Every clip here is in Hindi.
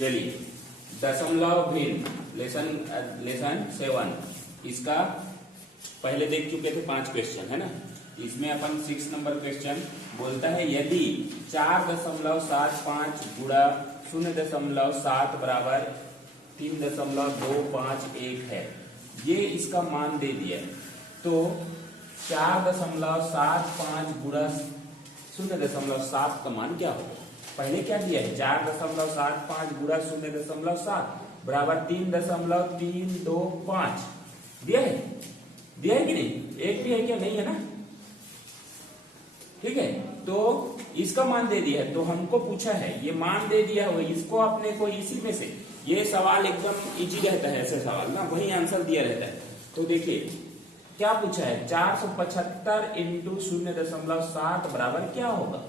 चलिए, दशमलव भिन्न लेसन 7, इसका पहले देख चुके थे 5 क्वेश्चन, है ना। इसमें अपन 6 नंबर क्वेश्चन बोलता है यदि 4.75 गुणा 0.7 बराबर 3.251 है, ये इसका मान दे दिया है। तो 4.75 गुणा 0.7 का मान क्या होगा? पहले क्या दिया है? 4.75 गुणा 0.7 बराबर 3.325 दिया है कि नहीं? एक भी है क्या? नहीं है ना। ठीक है, तो इसका मान दे दिया है। तो हमको पूछा है, ये मान दे दिया है, इसको अपने को इसी में से, ये सवाल एकदम इजी रहता है, ऐसे सवाल ना वही आंसर दिया रहता है। तो देखिए क्या पूछा है, 475 इंटू 0.7 बराबर क्या होगा?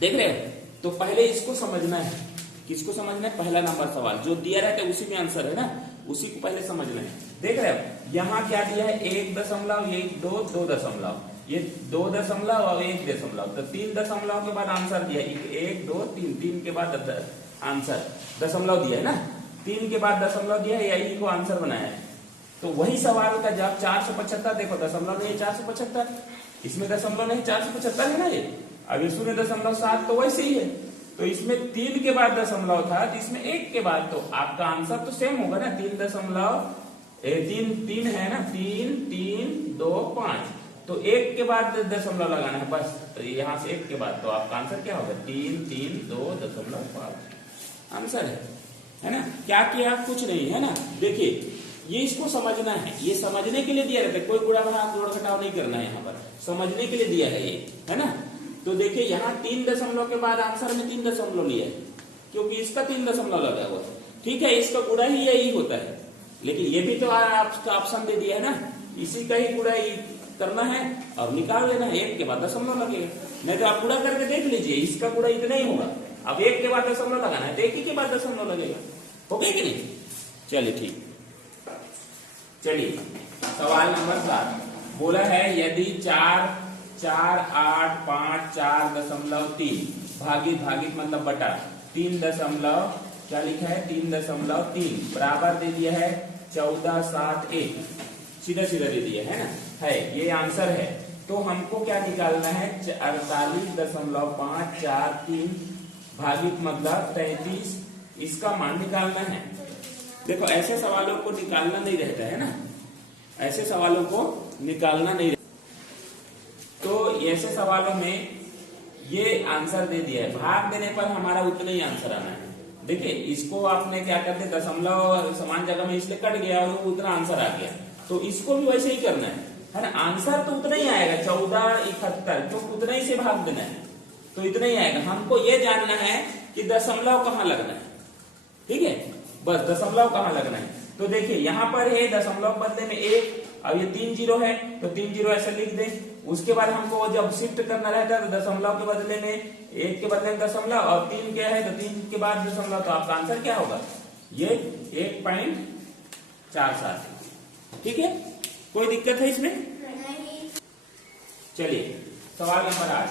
देख रहे हैं? तो पहले इसको समझना है। किसको समझना है? पहला नंबर सवाल जो दिया रहता है उसी में आंसर है ना, उसी को पहले समझना है। देख रहे हो यहाँ क्या दिया है? 1.12 2 दशमलव, ये 2 दशमलव और 1 दशमलव, तो 3 दशमलव के बाद आंसर दिया है 1 2 3, 3 के बाद आंसर दशमलव दिया है ना, 3 के बाद दशमलव दिया है, यही को आंसर बनाया है। तो वही सवाल का जवाब 475, देखो दशमलव नहीं 475, इसमें दशमलव नहीं 475 है ना ये। अब ये 0.7 तो वैसे ही है, तो इसमें 3 के बाद दशमलव था, तो इसमें 1 के बाद, तो आपका आंसर तो सेम होगा ना। 3 है ना, 3 3 2 5, तो 1 के बाद दशमलव लगाना है बस, तो यहाँ से 1 के बाद, तो आपका आंसर क्या होगा? 3 3 2.5 आंसर है ना। क्या किया? कुछ नहीं, है ना। देखिए ये इसको समझना है, ये समझने के लिए दिया रहता है, कोई गुणा भाग जोड़ घटाव नहीं करना है, यहाँ पर समझने के लिए दिया है ये, है ना। तो देखिए यहाँ 3 दशमलव के बाद आंसर में 3 दशमलव लिया है, क्योंकि इसका 3 दशमलव लगा हुआ है। ठीक है, इसका गुणा ही यही होता है, लेकिन ये भी तो आपका ऑप्शन दे दिया है ना, इसी का ही गुणा करना है और निकाल लेना है, 1 के बाद दशमलव लगेगा। नहीं तो आप गुणा करके देख लीजिए, इसका गुणा इतना ही होगा। अब 1 के बाद दशमलव लगाना है, तो 1 के बाद दशमलव लगेगा। हो गया कि नहीं? चलिए ठीक। चलिए सवाल नंबर 7 बोला है यदि 4 4 8 5 4.3 भागित मतलब बटा 3 दशमलव क्या लिखा है 3.3 बराबर दे दिया है 1471, सीधा सीधा दे दिया है ना, है ये आंसर है। तो हमको क्या निकालना है? 48.543 भागित मतलब 33, इसका मान निकालना है। देखो ऐसे सवालों को निकालना नहीं रहता है ना, ऐसे सवालों को निकालना नहीं रहता। तो ऐसे सवालों में ये आंसर दे दिया है, भाग देने पर हमारा उतना ही आंसर आना है। देखिए इसको आपने क्या करते, दशमलव समान जगह में इसलिए कट गया और उतना आंसर आ गया, तो इसको भी वैसे ही करना है ना। आंसर तो उतना ही आएगा 1471, तो उतना ही से भाग देना है, तो इतना ही आएगा। हमको ये जानना है कि दशमलव कहाँ लगना है। ठीक है, बस दशमलव कहाँ लगना है। तो देखिए यहाँ पर है दशमलव बदले में 1, अब ये 3 जीरो है तो 3 जीरो ऐसे लिख दें। उसके बाद हमको जब शिफ्ट करना रहता है तो दशमलव के बदले में 1 के बदले में दशमलव और 3 क्या है तो 3 के बाद दशमलव, तो आपका आंसर क्या होगा? ये 1.47। ठीक है, कोई दिक्कत है इसमें? चलिए सवाल नंबर 8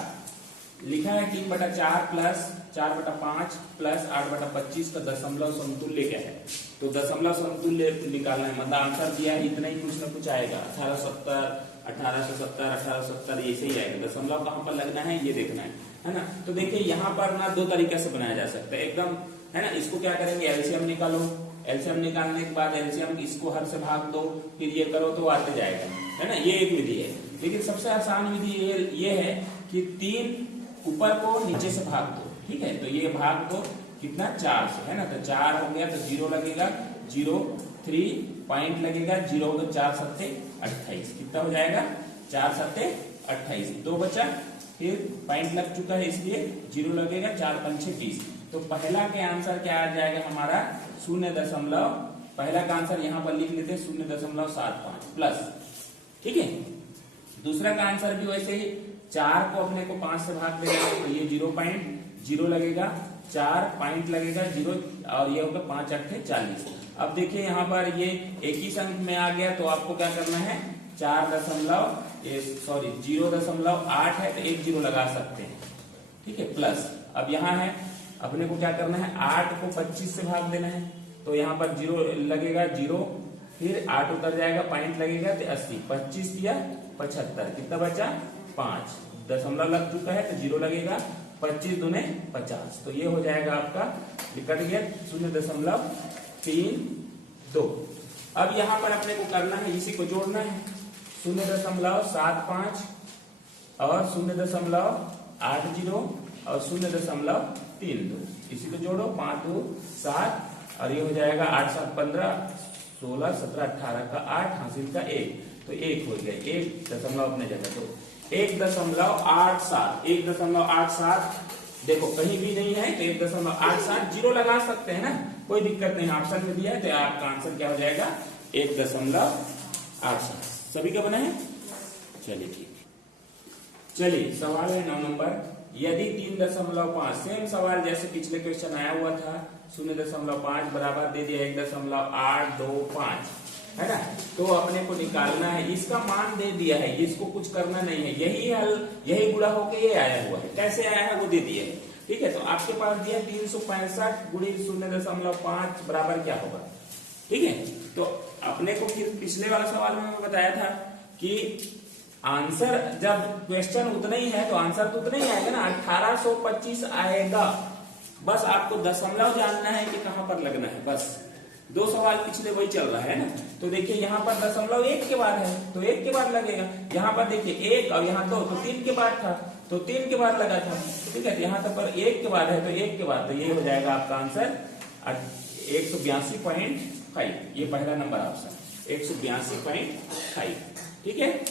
लिखा है 3/4 प्लस 4/5 प्लस 8/25 का दशमलव समतुल्य क्या है? तो दशमलव समतुल्य निकालना है, मतलब आंसर दिया है इतना ही, कुछ ना कुछ आएगा 1870 1870 1870 ऐसे ही आएगा। दशमलव कहाँ पर लगना है ये देखना है ना। तो देखिए यहाँ पर ना 2 तरीके से बनाया जा सकता है एकदम, है ना। इसको क्या करेंगे, एलसीएम निकालो, एलसीएम निकालने के बाद एलसीएम इसको हर से भाग दो, फिर ये करो तो आते जाएगा, है ना। ये एक विधि है, लेकिन सबसे आसान विधि ये है कि 3 ऊपर को नीचे से भाग दो। ठीक है, तो ये भाग दो कितना 4 से, है ना। तो 4 हो गया तो 0 लगेगा, 0 3 पॉइंट लगेगा, 0 हो तो 4 7 28, कितना हो जाएगा 4 7 28, 2 बचा, फिर पॉइंट लग चुका है इसलिए 0 लगेगा, 4 5 30। तो पहला के आंसर क्या आ जाएगा हमारा 0. पहला का आंसर यहाँ पर लिख लेते 0.75 प्लस। ठीक है, दूसरा का आंसर भी वैसे ही 4 को अपने को 5 से भाग देगा तो ये 0.0 लगेगा, 4 पॉइंट लगेगा 0 और ये होगा 5 8 40। अब देखिए यहाँ पर ये एक ही संख्या में आ गया, तो आपको क्या करना है 0.8 है तो 1 0 लगा सकते हैं। ठीक है, प्लस अब यहाँ है अपने को क्या करना है, 8 को 25 से भाग देना है। तो यहाँ पर 0 लगेगा, 0, फिर 8 उतर जाएगा, पॉइंट लगेगा तो 80, 25 किया 75, कितना बचा 5, दशमलव लग चुका है तो 0 लगेगा, 25 दूने 50, तो ये हो जाएगा आपका, ये कट गया 0.32। अब यहाँ पर अपने को करना है, इसी को जोड़ना है, 0.75 और 0.80 और 0.32, इसी को जोड़ो, 5 2 7 और ये हो जाएगा 8 7 15 16 17 18 का 8 हासिल का 1, तो 1 हो गया, 1 दशमलव अपने जगह, तो 1.87, 1.87 देखो कहीं भी नहीं है तो 1.87 जीरो लगा सकते हैं ना, कोई दिक्कत नहीं, ऑप्शन में दिया है तो आपका आंसर क्या हो जाएगा 1.87। सभी का बना है, चलिए ठीक। चलिए सवाल है 9 नंबर, यदि 3.5 सेम सवाल जैसे पिछले क्वेश्चन आया हुआ था, 0.5 बराबर दे दिया 1.825 है ना, तो अपने को निकालना है, इसका मान दे दिया है, इसको कुछ करना नहीं है, यही हल, यही गुणा होके ये आया हुआ है, कैसे आया है वो दे दिया है, ठीक है। तो आपके पास दिया 365 गुणित 0.5 बराबर क्या होगा, ठीक है। तो अपने को फिर पिछले वाला सवाल में मैं बताया था कि आंसर जब क्वेश्चन उतना ही है तो आंसर तो उतना ही आएगा ना, 1825 आएगा, बस आपको दशमलव जानना है कि कहां पर लगना है, बस 2 सवाल पिछले वही चल रहा है ना। तो देखिए यहाँ पर दशमलव 1 के बाद है तो 1 के बाद लगेगा, यहाँ पर देखिए 1 और यहाँ 2 तो 3 के बाद था तो 3 के बाद लगा था, ठीक है। तो यहाँ तक पर 1 के बाद है तो 1 के बाद, तो ये हो जाएगा आपका आंसर 182.5, ये पहला नंबर ऑप्शन 182.5, ठीक है।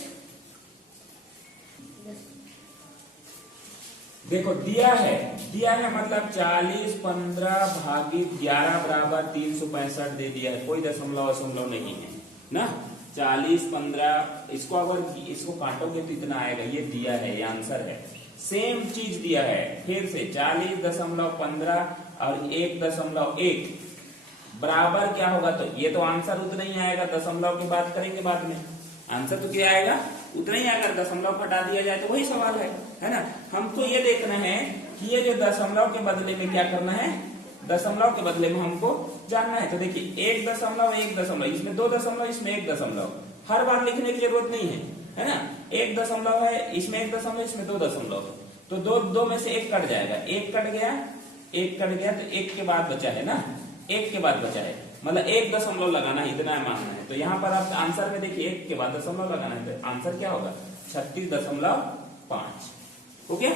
देखो दिया है मतलब 40 15 भागित 11 बराबर 365 दे दिया है, कोई दशमलव नहीं है ना, 40 15, इसको अगर इसको काटोगे तो इतना आएगा, ये दिया है, ये आंसर है। सेम चीज दिया है फिर से 40.15 और 1.1 बराबर क्या होगा, तो ये तो आंसर उतना ही आएगा, दशमलव की बात करेंगे बाद में, आंसर तो क्या आएगा उतना ही, अगर दशमलव हटा दिया जाए तो वही सवाल है ना। हमको ये देखना है कि ये जो दशमलव के बदले में क्या करना है, दशमलव के बदले में हमको जानना है। तो देखिए 1.1, इसमें 2 दशमलव, इसमें 1 दशमलव, हर बार लिखने की जरूरत नहीं है ना, 1 दशमलव है, इसमें 1 दशमलव, इसमें 2 दशमलव है, तो दो में से 1 कट जाएगा, 1 कट गया तो 1 के बाद बचा है ना, 1 के बाद बचा है, मतलब 1 दशमलव लगाना है, इतना मानना है। तो यहाँ पर आप आंसर में देखिए 1 के बाद दशमलव लगाना है, तो आंसर क्या होगा 36.5, हो गया,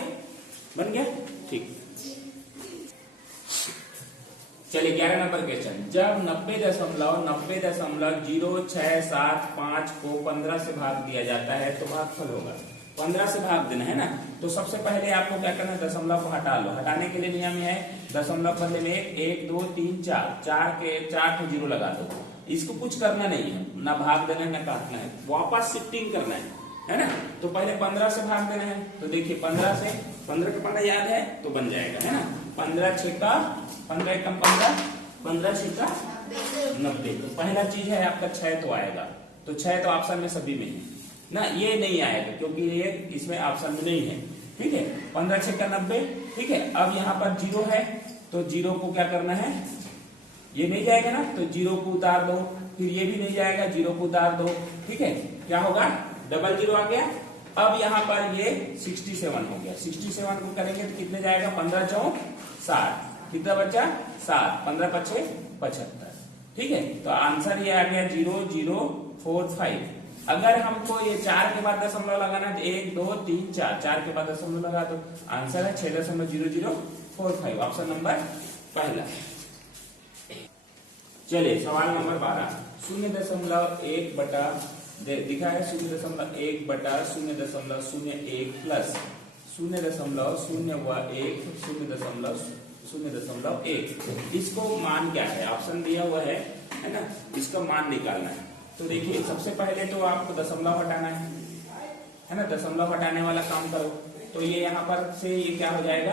बन गया, ठीक। चलिए 11 नंबर क्वेश्चन, जब 90.065 को 15 से भाग दिया जाता है तो भागफल होगा, 15 से भाग देना है ना। तो सबसे पहले आपको क्या करना है, दशमलव को हटा लो, हटाने के लिए नियम है दशमलव बदले में 1 2 3 4 को 0 लगा दो, इसको कुछ करना नहीं है, ना भाग देना है ना काटना है, वापस शिफ्टिंग करना है ना। तो पहले 15 से भाग देना है, तो देखिए 15 से 15 का 15 याद है तो बन जाएगा, है ना, 15 6 का 15 एकम 15, 15 6 का 90, तो पहला चीज है आपका 6 तो आएगा, तो 6 तो ऑप्शन में सभी में है ना, ये नहीं आएगा क्योंकि ये इसमें ऑप्शन में नहीं है, ठीक है। 15 6 का 90, ठीक है। अब यहाँ पर 0 है तो 0 को क्या करना है, ये नहीं जाएगा ना, तो 0 को उतार दो, फिर ये भी नहीं जाएगा, 0 को उतार दो, ठीक है, क्या होगा डबल 0 आ गया। अब यहाँ पर ये 67 हो गया, 67 को करेंगे तो कितने जाएगा, 15 4 60, कितना बचा 7, 15 5 75, ठीक है। तो आंसर ये आ गया 0045। अगर हमको ये 4 के बाद दशमलव लगाना है, 1 2 3 4 के बाद दशमलव लगा तो आंसर है 6.0045, ऑप्शन नंबर पहला। चलिए सवाल नंबर 12, 0.1 बटा दिखा है 0.1 बटा 0.01 प्लस 0.01, इसको मान क्या है, ऑप्शन दिया हुआ है ना, इसका मान निकालना है। तो देखिए सबसे पहले तो आपको दशमलव हटाना है ना, दशमलव हटाने वाला काम करो, तो ये यहाँ पर से ये क्या हो जाएगा,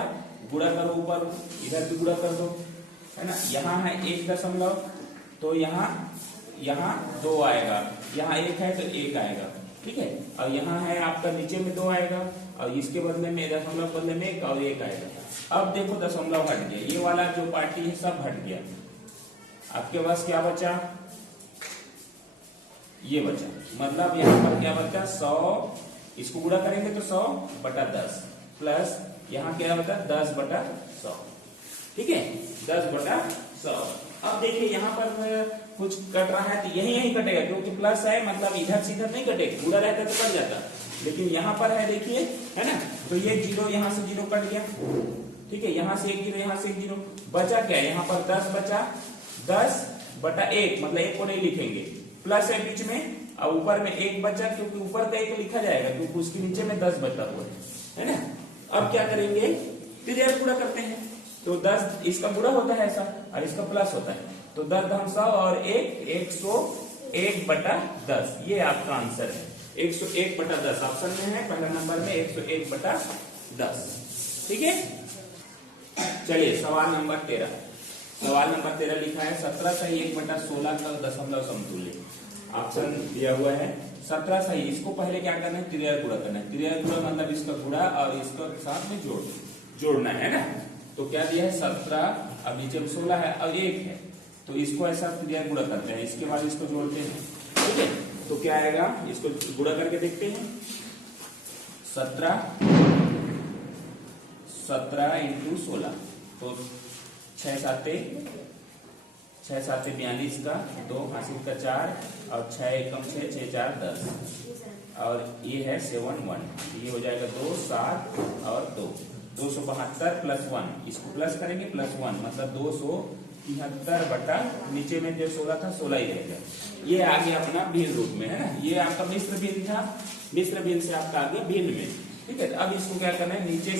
गुणा करो, ऊपर इधर भी गुणा कर दो, है ना। यहाँ है 1 दशमलव, तो यहाँ 2 आएगा, यहाँ 1 है तो 1 आएगा, ठीक है। और यहाँ है आपका नीचे में 2 आएगा और इसके बदले में दशमलव बदले में 1 और 1 आएगा, अब देखो दशमलव हट गया, ये वाला जो पार्टी है सब हट गया। आपके पास क्या बचा, ये बचा, मतलब यहाँ पर क्या बचा 100, इसको गुणा करेंगे तो 100/10 प्लस यहाँ क्या बचा 10/100। ठीक है, 10/100। अब देखिए यहाँ पर कुछ कट रहा है तो यही कटेगा, क्योंकि प्लस है, मतलब इधर से इधर नहीं कटेगा, गुणा रहता तो कट जाता, लेकिन यहाँ पर है देखिए, है ना, तो ये 0 यहाँ से 0 कट गया। ठीक है, यहाँ से 1 0, यहाँ से 1 0, बचा क्या, यहाँ पर 10 बचा, 10/1, मतलब 1 को नहीं लिखेंगे, प्लस है बीच में, और ऊपर में 1 बचा, क्योंकि ऊपर का 1 लिखा जाएगा क्योंकि उसके नीचे में 10 बचा हुआ है ना। अब क्या करेंगे, फिर गुणा करते हैं, तो 10 इसका गुणा होता है ऐसा और इसका प्लस होता है, तो 10 × 100 और 101/10, ये आपका आंसर है 101/10। ऑप्शन में है पहला नंबर में 101/10। ठीक है, चलिए सवाल नंबर 13। सवाल नंबर 13 लिखा है 17 सही 1/16 का दशमलव समतुल्य। ऑप्शन दिया हुआ है 17 सही, इसको पहले क्या करना है, त्रियार गुणा करना है। त्रियार गुणा मतलब इसका गुणा और इसका साथ में जोड़ना है ना। तो क्या दिया है 17, अब नीचे में 16 है और 1 है, तो इसको ऐसा त्रियार गुणा करते हैं, इसके बाद इसको जोड़ते हैं। ठीक है, तो क्या आएगा, इसको गुणा करके देखते हैं। 17 × 16, तो 6 7 42 का 2 हासिल का 4 और 6 एकम 6 6 4 10 और ये है 7 1, ये हो जाएगा 2 7 और 2 272 प्लस 1, इसको प्लस करेंगे प्लस 1, मतलब 273 बटा नीचे में जो 16 था 16 ही रहेगा। ये आ गया अपना भिन्न रूप में, है ना, ये आपका मिश्र भिन्न था, मिश्र भिन्न से आपका आ गया भिन्न में। ठीक है, अब इसको क्या करना है, नीचे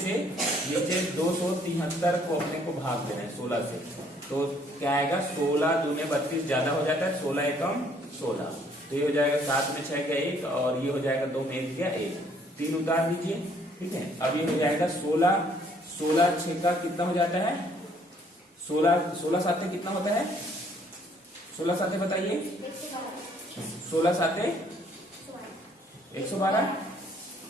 273 को अपने को भाग देना है 16 से, तो क्या आएगा 16 दूने 32 ज्यादा हो जाता है, 16 एकम 16, तो ये हो जाएगा 7 में 6 का 1 और ये हो जाएगा 2 में 1 का 1, 3 उतार दीजिए। ठीक है, अब ये हो जाएगा 16 6 का कितना हो जाता है, 16 7 कितना होता है, 16 7 बताइए, 16 7 112,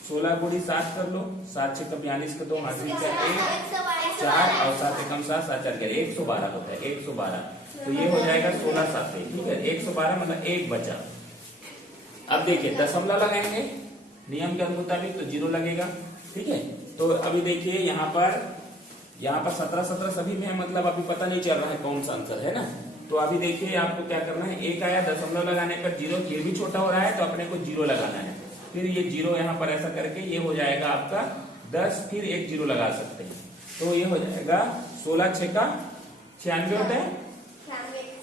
16 गुणी 7 कर लो, 7 6 का 42 का 2 हासिल का 1 4 और 7 एकम 7 7 4 112 होता है, 112, तो ये हो जाएगा 16 7। ठीक है, 112 मतलब 1 बचा। अब देखिए दशमलव लगाएंगे नियम के मुताबिक तो 0 लगेगा। ठीक है, तो अभी देखिए यहाँ पर 17 17 सभी में है, मतलब अभी पता नहीं चल रहा है कौन सा आंसर है ना। तो अभी देखिए आपको क्या करना है, 1 आया, दशमलव लगाने पर 0 फिर भी छोटा हो रहा है तो अपने को 0 लगाना है, फिर ये 0 यहाँ पर ऐसा करके ये हो जाएगा आपका 10, फिर एक 0 लगा सकते हैं, तो ये हो जाएगा 16 6 का 96 होता है,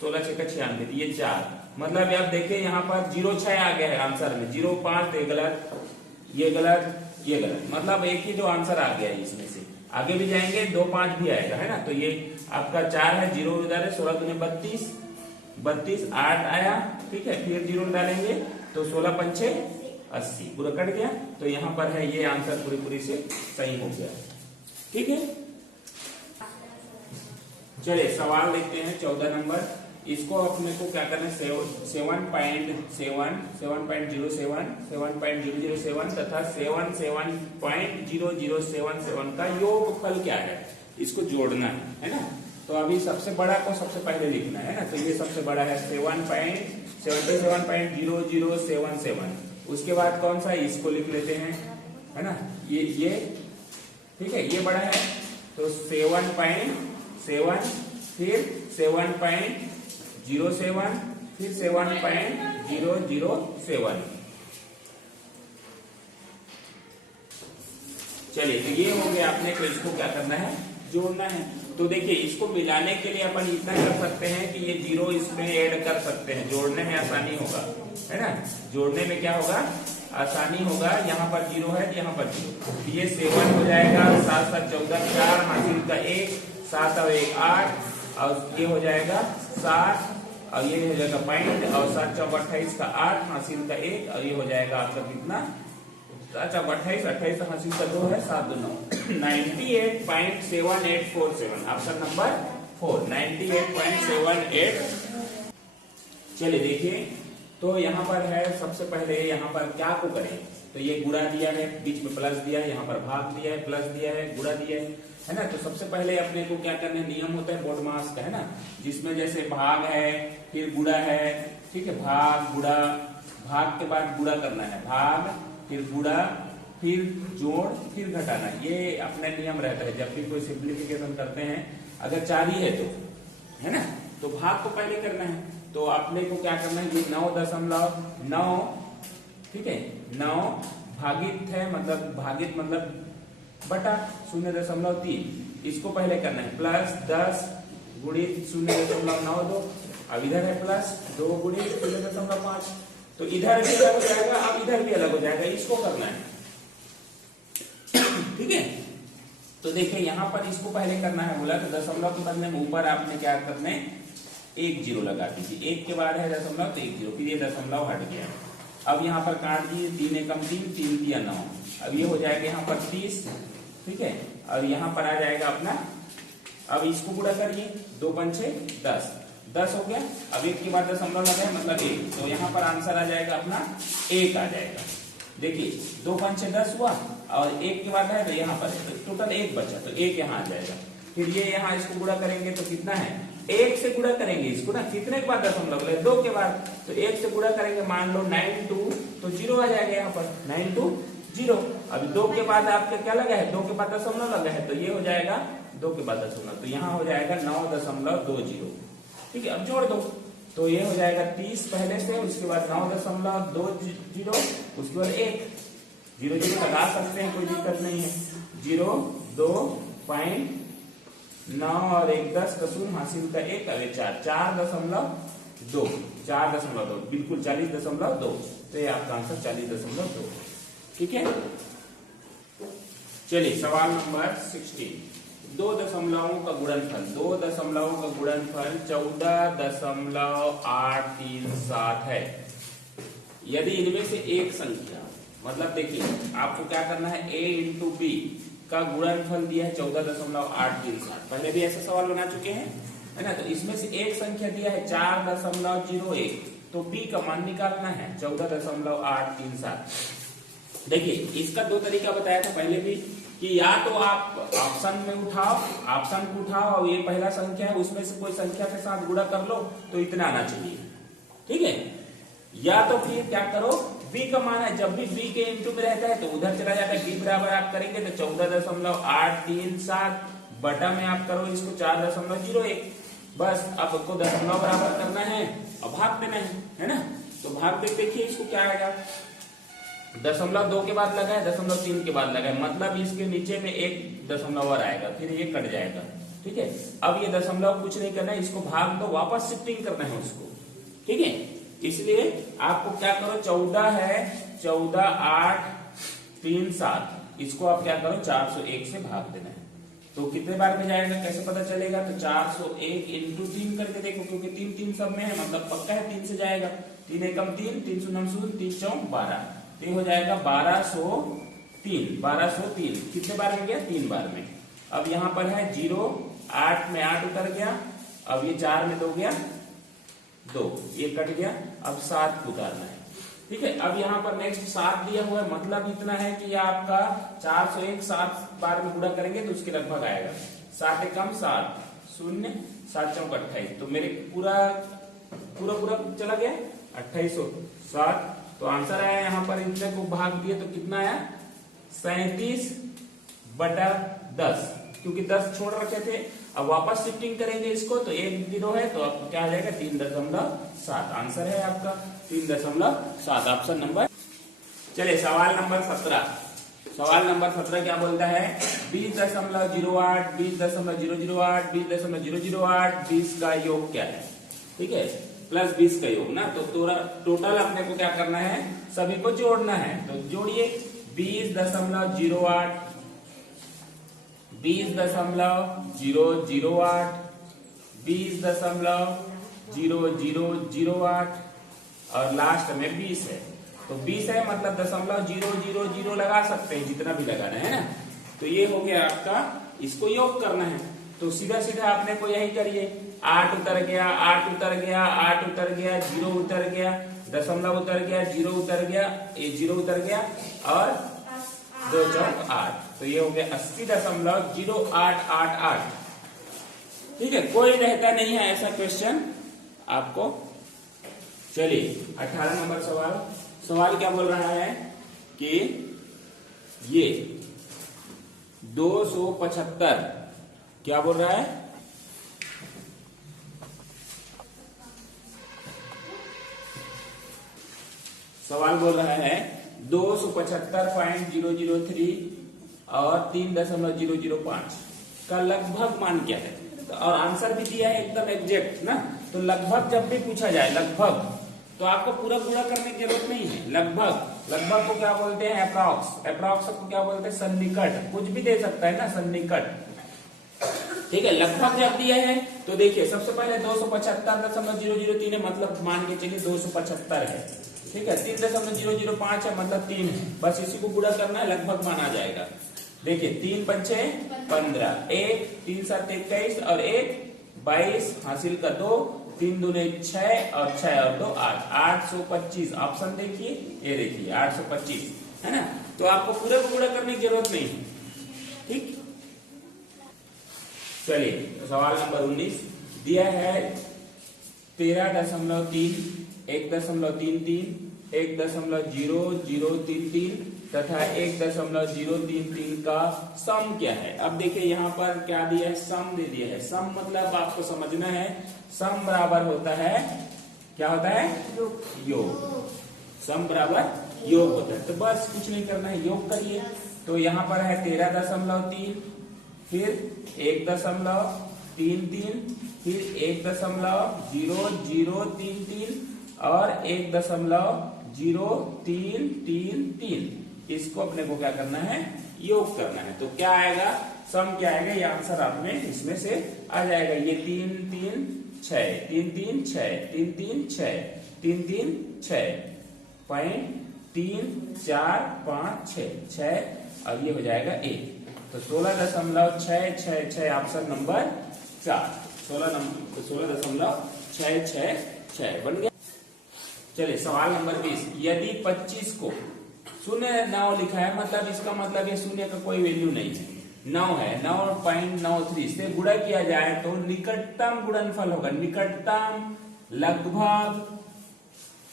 16 6 का 96, ये 4, मतलब आप देखिए यहाँ पर 0 6 आ गया है आंसर में, 0 5 गलत, ये गलत, ये गलत, मतलब एक ही जो आंसर आ गया है इसमें से। आगे भी जाएंगे 2 5 भी आएगा, है ना, तो ये आपका 4 है, 0 उधर है, 16 दूने 32 8 आया। ठीक है, फिर 0 डालेंगे तो 16 5 80, पूरा कट गया, तो यहाँ पर है ये आंसर पूरी से सही हो गया। ठीक है, चलिए सवाल देखते हैं 14 नंबर। इसको अपने को क्या करना है, 7.007 तथा 7.0077 का योगफल क्या है, इसको जोड़ना है ना। तो अभी सबसे बड़ा को सबसे पहले लिखना है ना, तो ये सबसे बड़ा है 7.0077, उसके बाद कौन सा है इसको लिख लेते हैं, है ना, ये ठीक है, ये बड़ा है, तो 7.7, फिर 7.07, फिर 7.007। चलिए, तो ये हो गया आपने को इसको क्या करना है, जोड़ना है। तो देखिए इसको मिलाने के लिए अपन इतना कर सकते हैं कि ये 0 इसमें ऐड कर सकते हैं, जोड़ने में आसानी होगा, है ना, जोड़ने में क्या होगा, आसानी होगा। यहाँ पर 0 है, यहाँ पर 0, ये 7 हो जाएगा, 7 7 14 4 हासिल का 1, 7 और 1 8, और ये हो जाएगा 7 और ये हो जाएगा पॉइंट, और 7 4 28 का 8 हासिल का 1, और ये हो जाएगा आपका कितना, 7 4 28 28 हासिल का 2 है, 7 2 9, 98.7847, ऑप्शन नंबर 4, 98.78। चलिए देखिए, तो यहाँ पर है सबसे पहले यहाँ पर क्या को करें, तो ये गुणा दिया है, बीच में प्लस दिया है, यहाँ पर भाग दिया है, प्लस दिया है, गुणा दिया है, है ना। तो सबसे पहले अपने को क्या करना है, नियम होता है बोडमास का, है ना, जिसमें जैसे भाग है, फिर गुणा है, ठीक है, भाग गुणा, भाग के बाद गुणा करना है, भाग फिर गुणा फिर जोड़ फिर घटाना, ये अपना नियम रहता है जब भी कोई सिंप्लीफिकेशन करते हैं। अगर 4 ही है तो, है ना, तो भाग को पहले करना है। तो अपने को क्या करना है, ये 9.9, ठीक है, 9 भागित है, मतलब भागित मतलब बटा 0.3, इसको पहले करना है, प्लस 10 गुणित 0.92, अब इधर है प्लस 2 गुणित 0.5, तो इधर भी अलग हो जाएगा, अब इधर भी अलग हो जाएगा, इसको करना है, ठीक है। तो देखिए यहाँ पर इसको पहले करना है बोला, तो दशमलव के बदले में ऊपर आपने क्या करना है, 1 0 लगा दीजिए, 1 के बाद है दशमलव तो 1 0, फिर ये दशमलव हट गया। अब यहाँ पर काट दिए, 3 एकम 3, 3 तिया 9, अब ये हो जाएगा यहाँ पर 30, ठीक है, और यहाँ पर आ जाएगा अपना, अब इसको गुणा करिए, 2 पंचे 10, 10 हो गया। अब 1 के बाद दशमलव लगा मतलब 1, तो यहाँ पर आंसर आ जाएगा अपना 1 आ जाएगा। देखिए 2 पंचे 10 हुआ और 1 के बाद है तो यहाँ पर तो टोटल 1 बचा, तो 1 यहाँ आ जाएगा। फिर ये यहाँ इसको गुणा करेंगे तो कितना है, 1 से गुणा करेंगे इसको ना, कितने के बाद दशमलव लगे, 2 के बाद, तो 1 से गुणा करेंगे, मान लो 9 2, तो 0 आ जाएगा यहाँ पर, 9 2 0। अब 2 के बाद आपका क्या लगा है, 2 के बाद दशमलव लगा है, तो ये हो जाएगा 2 के बाद दशमलव, तो यहाँ हो जाएगा 9.20, ठीक है। अब जोड़ दो, तो ये हो जाएगा 30 पहले से, उसके बाद 9.20, उसके बाद 1 0 0 लगा सकते हैं, कोई दिक्कत नहीं है, 0 2.9 और 1 10 का शून्य हासिल का 1 अरे 4.2, 4.2 बिल्कुल 40.2, तो ये आपका आंसर 40.2, ठीक है। चलिए सवाल नंबर 16, 2 दशमलवों का गुणनफल, 2 दशमलवों का गुणनफल 14.837 है। यदि इनमें से एक संख्या, मतलब देखिए आपको क्या करना है, a इंटू बी का गुणनफल दिया है 14.837, पहले भी ऐसा सवाल बना चुके हैं, है ना। तो इसमें से एक संख्या दिया है 4.01, तो b का मान निकालना है 14.837। देखिए इसका 2 तरीका बताया था पहले भी, कि या तो आप ऑप्शन में उठाओ, ऑप्शन को उठाओ और ये पहला संख्या है उसमें से कोई संख्या के साथ गुणा कर लो तो इतना आना चाहिए, ठीक है। या तो फिर क्या करो, b का मान है, जब भी b के इंटू में रहता है तो उधर चला जाता है, b बराबर आप करेंगे तो 14.837 बटा में आप करो इसको 4.01, बस आपको दशमलव बराबर करना है और भाग देना है ना। तो भाग दे, देखिए इसको क्या आएगा, 0.2 के बाद लगा है, 0.3 के बाद लगा है, मतलब इसके नीचे में 1 दशमलव और आएगा, फिर ये कट जाएगा, ठीक है। अब ये दशमलव कुछ नहीं करना है, इसको भाग दो, वापस शिफ्टिंग करना है उसको, ठीक है। इसलिए आपको क्या करो, 14 है, 14.837, इसको आप क्या करो 401 से भाग देना है, तो कितने बार में जाएगा कैसे पता चलेगा, तो 401 इंटू 3 करके देखो, क्योंकि 3 3 सब में है, मतलब पक्का है 3 से जाएगा, 3 एकम 3, 3 शून्य 0, 3 चौक 12, तो हो जाएगा 1203, कितने बार में गया, 3 बार में। अब यहाँ पर है 0, 8 में 8 उतर गया, अब ये 4 में 2 गया 2, ये कट गया, अब 7 उतारना है, ठीक है। अब यहाँ पर नेक्स्ट 7 दिया हुआ है, मतलब इतना है कि आपका 401 7 बार में गुणा करेंगे तो उसके लगभग आएगा, 7 एकम 7 0, 7 चौक 28, तो मेरे पूरा चला गया 2807, तो आंसर आया यहाँ पर, इतने को भाग दिए तो कितना आया 37/10, क्योंकि 10 छोड़ रखे थे। अब वापस शिफ्टिंग करेंगे इसको, तो 1 0 है तो आपको क्या आ जाएगा 3.7, आंसर है आपका 3.7, ऑप्शन नंबर। चलिए सवाल नंबर 17, सवाल नंबर 17 क्या बोलता है, 20.008, 20.008, 20.008, 20 का योग क्या है, ठीक है, प्लस 20 का योग ना, तो टोटल अपने को क्या करना है, सभी को जोड़ना है, तो जोड़िए 20.008, 20.008, 20.0008 और लास्ट में 20 है, तो 20 है मतलब 0.000 लगा सकते हैं, जितना भी लगाना है ना। तो ये हो गया आपका, इसको योग करना है, तो सीधा सीधा आपने को यही करिए, 8 उतर गया, 8 उतर गया, 8 उतर गया, 0 उतर गया, दशमलव उतर गया, 0 उतर गया, 0 उतर गया और 2 चौक 8, तो ये हो गया 80.0888। ठीक है, कोई रहता नहीं है ऐसा क्वेश्चन आपको। चलिए 18 नंबर सवाल। सवाल क्या बोल रहा है कि ये 275 क्या बोल रहा है, सवाल बोल रहा है 275.003 और 3.005 का लगभग मान क्या है। और आंसर भी दिया है एकदम एग्जैक्ट ना। तो लगभग जब भी पूछा जाए लगभग, तो आपको पूरा पूरा करने की जरूरत नहीं है। लगभग को क्या बोलते हैं, अप्रॉक्स को क्या बोलते हैं, सन्निकट। कुछ भी दे सकता है ना, सन्निकट। ठीक है, लगभग जब दिया है तो देखिए सबसे पहले 275.003 है, मतलब मान के चलिए 275 है। ठीक है, 3.005 है, मतलब 3 है। बस इसी को गुणा करना है, लगभग माना जाएगा। देखिए 3 पंचे 15, 1 3 7 21 और 1 22, हासिल का 2, 3 दूने 6 और 6 और 2 8, 825। ऑप्शन देखिए, ये देखिए 825 है ना। तो आपको पूरे को पूरा करने की जरूरत नहीं है। ठीक, चलिए सवाल नंबर 19 दिया है 13.3, 1.33, 1.0033 तथा 1.033 का सम क्या है। अब देखिए यहाँ पर क्या दिया है, सम दे दिया है। सम मतलब आपको समझना है, सम बराबर होता है, क्या होता है, योग। सम बराबर योग होता है। तो बस कुछ नहीं करना है, योग करिए। तो यहाँ पर है 13.3, फिर 1.33, फिर 1.0033 और 1.0333। इसको अपने को क्या करना है, योग करना है। तो क्या आएगा, सम क्या आएगा, ये आंसर आप में इसमें से आ जाएगा। ये 3 3 6, 3 3 6, 3 3 6, 3 3 6 पॉइंट 3 4 5 6 और ये हो जाएगा 1। तो 16.666 ऑप्शन नंबर 4, 16.666 बन गया। चलिए सवाल नंबर 20, यदि 25 को 0.9 लिखा है, मतलब इसका मतलब ये शून्य का कोई वैल्यू नहीं है, 9 है, 9.93 से गुणा किया जाए तो निकटतम गुणनफल होगा। निकटतम, लगभग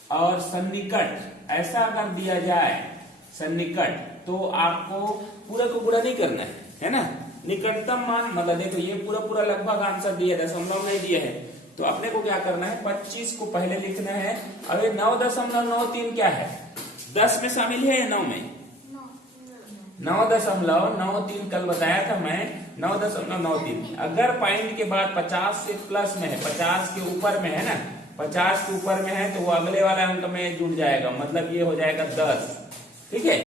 और सन्निकट, ऐसा अगर दिया जाए सन्निकट, तो आपको पूरा को गुणा नहीं करना है ना। निकटतम मान मतलब देखो ये पूरा लगभग आंसर दिया, दशमलव नहीं दिया है। तो अपने को क्या करना है, 25 को पहले लिखना है। अब ये 9.93 क्या है, 10 में शामिल है या 9 में, 9.93 कल बताया था मैं, 9.93। अगर पॉइंट के बाद 50 से प्लस में है, 50 के ऊपर में है ना, 50 के ऊपर में है, तो वो अगले वाला अंक में जुड़ जाएगा, मतलब ये हो जाएगा 10। ठीक है।